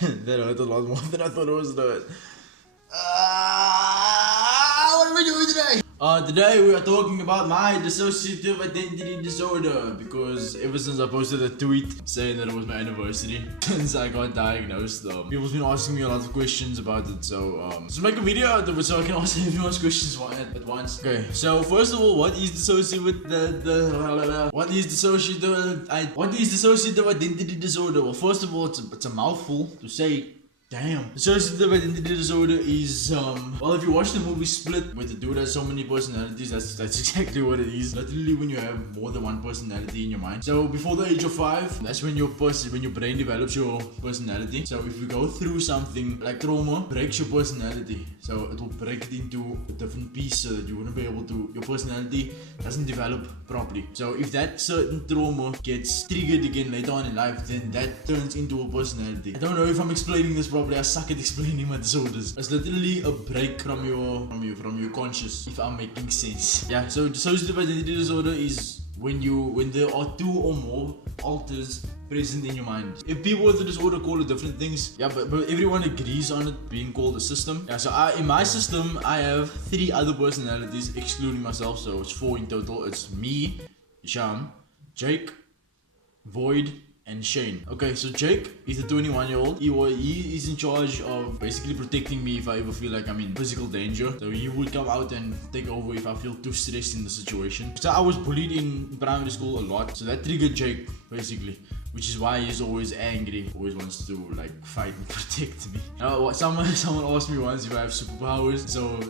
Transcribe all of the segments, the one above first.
That hurt a lot more than I thought it was gonna hurt. What are we doing today? Today we are talking about my dissociative identity disorder, because ever since I posted a tweet saying that it was my anniversary since I got diagnosed, people's been asking me a lot of questions about it, so just make a video out of it so I can answer everyone's questions at once. Okay, so first of all, what is dissociative identity disorder? Well, first of all, it's a mouthful to say. Damn. Dissociative identity disorder is, well, if you watch the movie Split, where the dude has so many personalities, that's exactly what it is. Literally when you have more than one personality in your mind. So before the age of 5, that's when your brain develops your personality. So if you go through something like trauma, breaks your personality. So it will break it into a different piece so that you wouldn't be able to, your personality doesn't develop properly. So if that certain trauma gets triggered again later on in life, then that turns into a personality. I don't know if I'm explaining this properly. I suck at explaining my disorders. It's literally a break from your conscious, if I'm making sense. Yeah, so dissociative identity disorder is when there are 2 or more alters present in your mind. If people with the disorder call it different things, yeah, but everyone agrees on it being called a system. Yeah, so in my system, I have 3 other personalities excluding myself, so it's 4 in total. It's me, Sham, Jake, Void, and Shane. Okay, so Jake is the 21-year-old. He is in charge of basically protecting me if I ever feel like I'm in physical danger. So he would come out and take over if I feel too stressed in the situation. So I was bullied in primary school a lot. So that triggered Jake, basically. Which is why he's always angry, always wants to like fight and protect me. Someone asked me once if I have superpowers. So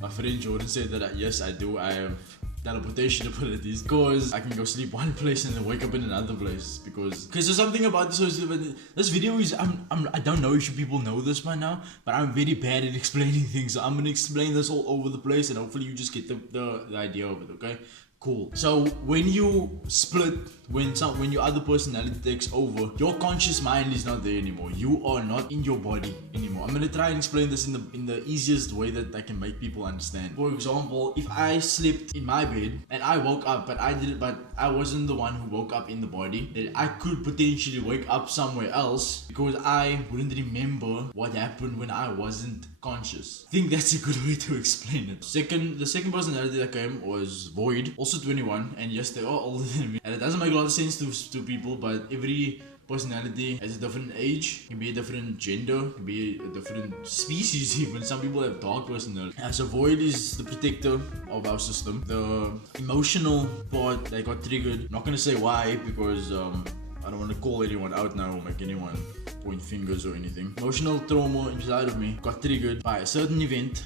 my friend Jordan said that yes, I do. I have teleportation abilities, because I can go sleep one place and then wake up in another place, because there's something about this video is I don't know if people know this by now, but I'm very bad at explaining things, so I'm gonna explain this all over the place and hopefully you just get the idea of it. Okay, cool. So when you split, when your other personality takes over, your conscious mind is not there anymore. You are not in your body anymore. I'm gonna try and explain this in the easiest way that I can make people understand. For example, if I slept in my bed and I woke up, but I wasn't the one who woke up in the body, then I could potentially wake up somewhere else because I wouldn't remember what happened when I wasn't conscious. I think that's a good way to explain it. The second personality that came was Void, also 21, and yes, they are older than me. And it doesn't make a lot of sense to people, but every personality has a different age, can be a different gender, can be a different species even. Some people have dark personality. So Void is the protector of our system. The emotional part that got triggered, not gonna say why, because I don't want to call anyone out now or make anyone point fingers or anything. Emotional trauma inside of me got triggered by a certain event.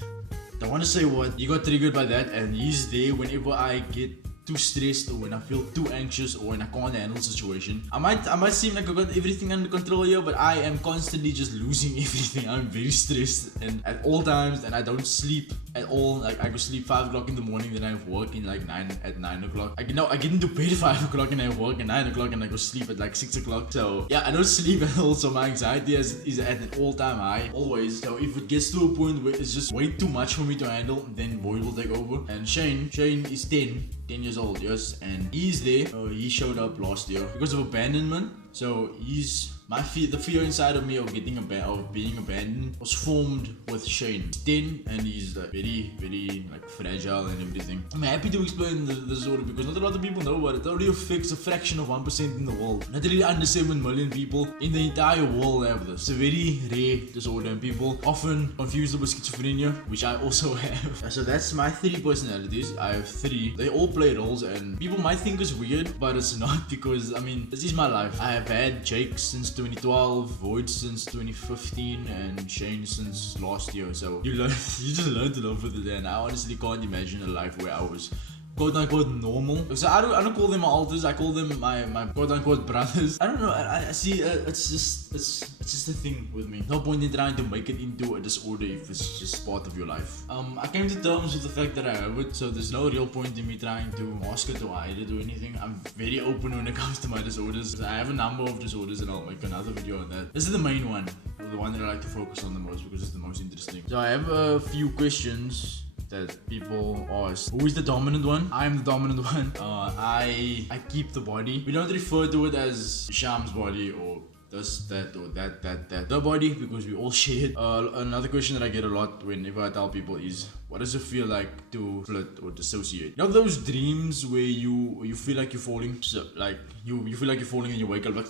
Don't want to say what. He got triggered by that, and he's there whenever I get too stressed or when I feel too anxious or when I can't handle the situation. I might seem like I got everything under control here, but I am constantly just losing everything. I'm very stressed and at all times, and I don't sleep at all. Like I go sleep 5 o'clock in the morning, then I have work in like 9 o'clock. I get into bed at 5 o'clock and I have work at 9 o'clock, and I go sleep at like 6 o'clock. So yeah, I don't sleep at all. So my anxiety is at an all-time high always. So if it gets to a point where it's just way too much for me to handle, then Void will take over. And Shane is 10 years old, yes, and he's there. He showed up last year because of abandonment. So the fear inside of me of being abandoned was formed with Shane. He's 10 and he's like very, very like fragile and everything. I'm happy to explain the disorder because not a lot of people know about it. It only affects a fraction of 1% in the world. Literally under 7 million people in the entire world have this. It's a very rare disorder, and people often confuse it with schizophrenia, which I also have. So that's my 3 personalities. I have 3. They all play roles, and people might think it's weird, but it's not, because I mean, this is my life. I have had Jake since 2012, Void since 2015, and Shane since last year. So you just learn to live with it, and I honestly can't imagine a life where I was quote-unquote normal. So I don't call them my alters, I call them my quote-unquote brothers. I don't know, I see, it's just a thing with me. No point in trying to make it into a disorder if it's just part of your life. I came to terms with the fact that I have it, so there's no real point in me trying to mask it or hide it or anything. I'm very open when it comes to my disorders. I have a number of disorders and I'll make another video on that. This is the main one, the one that I like to focus on the most because it's the most interesting. So I have a few questions that people ask. Who is the dominant one? I'm the dominant one. I keep the body. We don't refer to it as Sham's body or this, that, or that. The body, because we all share it. Another question that I get a lot whenever I tell people is, what does it feel like to flirt or dissociate? You know those dreams where you feel like you're falling? So, like, you feel like you're falling and you wake up like...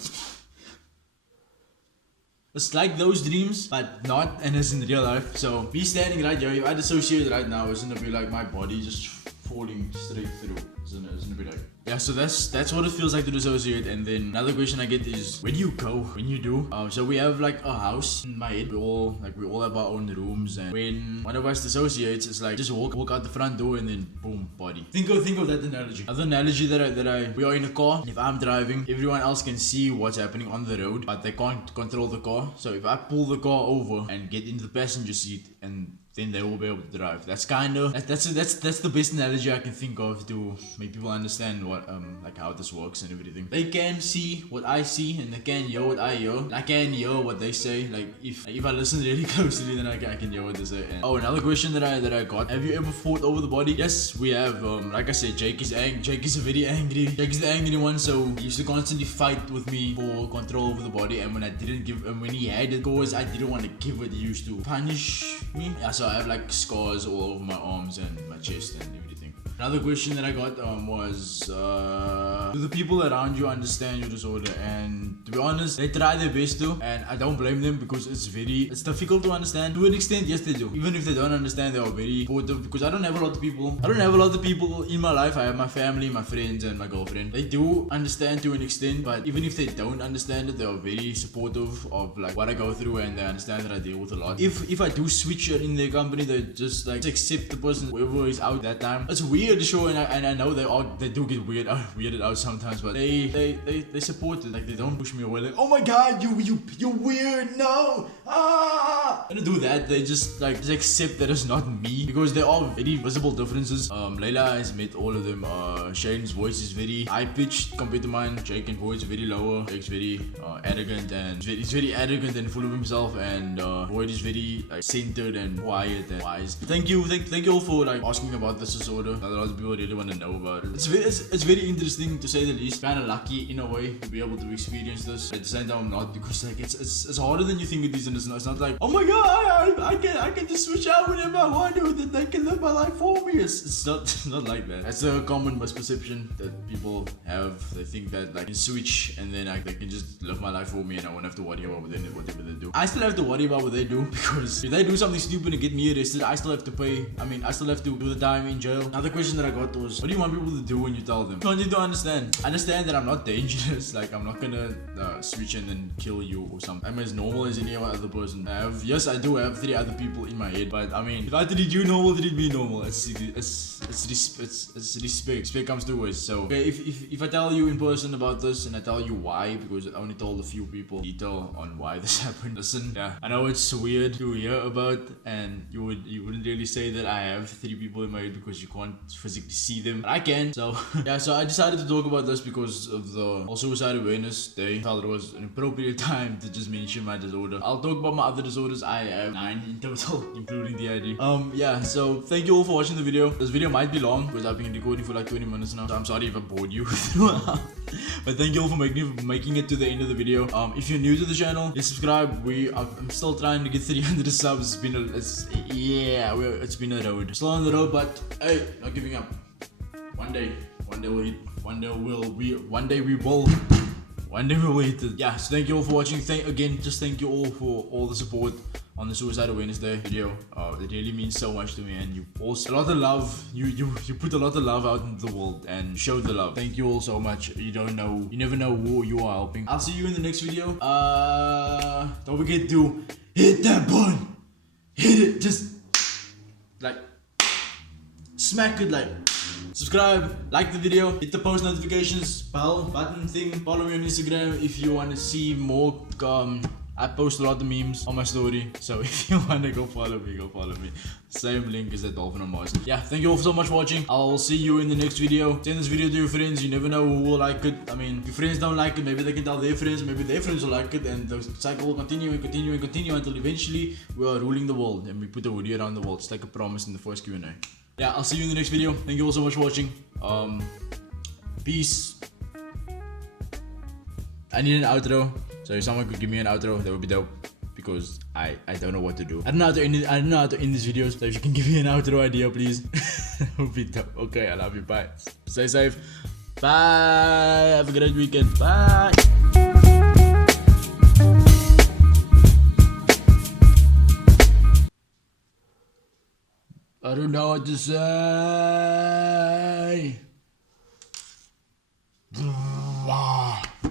It's like those dreams, but not, and it's in real life. So, me standing right here, if I dissociate right now, it's gonna be like my body just falling straight through. It's gonna be like... Yeah, so that's what it feels like to dissociate. And then another question I get is, where do you go when you do? So we have like a house in my head. We all have our own rooms, and when one of us dissociates, it's like just walk out the front door and then boom, body. Think of that analogy. Other analogy we are in a car, and if I'm driving, everyone else can see what's happening on the road, but they can't control the car. So if I pull the car over and get into the passenger seat, and then they will be able to drive. That's the best analogy I can think of to make people understand what like how this works and everything. They can see what I see, and they can hear what I hear. I can hear what they say. Like if I listen really closely, then I can hear what they say. And another question that I got: have you ever fought over the body? Yes, we have. Like I said, Jake is very angry. Jake is the angry one, so he used to constantly fight with me for control over the body. And when I didn't give, when he had it, because I didn't want to give it, he used to punish me. Yeah, so I have like scars all over my arms and my chest and everything. Another question that I got was, do the people around you understand your disorder? And to be honest, they try their best to, and I don't blame them, because it's difficult to understand. To an extent, yes they do. Even if they don't understand, they are very supportive, because I don't have a lot of people in my life. I have my family, my friends, and my girlfriend. They do understand to an extent, but even if they don't understand it, they are very supportive of like what I go through, and they understand that I deal with a lot. If I do switch in their company, they just like accept the person, whoever is out that time. It's weird to show, and I know they do get weirded out sometimes, but they support it. Like they don't push me away like, oh my god, you're weird, no, They don't do that. They just accept that it's not me, because there are very visible differences. Layla has met all of them. Shane's voice is very high pitched compared to mine. Jake and voice very lower. Jake's very arrogant, and he's very arrogant and full of himself, and Void is very centered and quiet and wise. Thank you all for asking about this disorder. Not a lot of people really want to know about it. It's very interesting, to say the least. Kind of lucky in a way to be able to experience this. At the same time, I'm not, because it's harder than you think it is, and it's not like, oh my god, I can just switch out whenever I want to, then they can live my life for me. It's not like that. That's a common misperception that people have. They think that I can switch and then they can just live my life for me, and I won't have to worry about whatever they do. I still have to worry about what they do, because if they do something stupid and get me arrested, I still have to pay. I still have to do the time in jail. Another question that I got was, what do you want people to do when you tell them? I want you to understand that I'm not dangerous. Like, I'm not gonna switch and then kill you or something. I'm as normal as any other person. Yes, I do have 3 other people in my head, but if I treat you normal, treat me normal. It's respect. Respect comes two ways. So okay, if I tell you in person about this, and I tell you why, because I only told a few people detail on why this happened. Listen, yeah, I know it's weird to hear about, and you wouldn't really say that I have 3 people in my head, because you can't physically see them, but I can. So yeah, so I decided to talk about this because of the Suicide Awareness Day. I thought it was an appropriate time to just mention my disorder. I'll talk about my other disorders. I have 9 in total, including the ID. Yeah, so thank you all for watching the video. This video might be long, because I've been recording for like 20 minutes now, so I'm sorry if I bored you. But thank you all for making it to the end of the video. If you're new to the channel, please subscribe. I'm still trying to get 300 subs. It's been a road. Still on the road, but hey, not giving up. One day we'll hit. One day we will hit it. Yeah, so thank you all for watching. Thank you all for all the support on the Suicide Awareness Day video. It really means so much to me, and you also a lot of love. You put a lot of love out into the world and showed the love. Thank you all so much. You never know who you are helping. I'll see you in the next video. Don't forget to hit that button. Hit it. Just smack it, subscribe, like the video, hit the post notifications bell button thing. Follow me on Instagram if you want to see more. I post a lot of memes on my story, so if you want to go follow me. Same link is at DolphinOnMars. Yeah, thank you all so much for watching. I'll see you in the next video. Send this video to your friends. You never know who will like it. If your friends don't like it, maybe they can tell their friends. Maybe their friends will like it, and the cycle will continue until eventually we are ruling the world, and we put a hoodie around the world, just like a promise in the first Q&A. Yeah, I'll see you in the next video. Thank you all so much for watching. Peace. I need an outro. So So if someone could give me an outro, that would be dope. Because I don't know what to do. I don't know how to end it. I don't know how to end this video. So if you can give me an outro idea, please. That would be dope. Okay, I love you. Bye. Stay safe. Bye. Have a great weekend. Bye. I don't know what to say.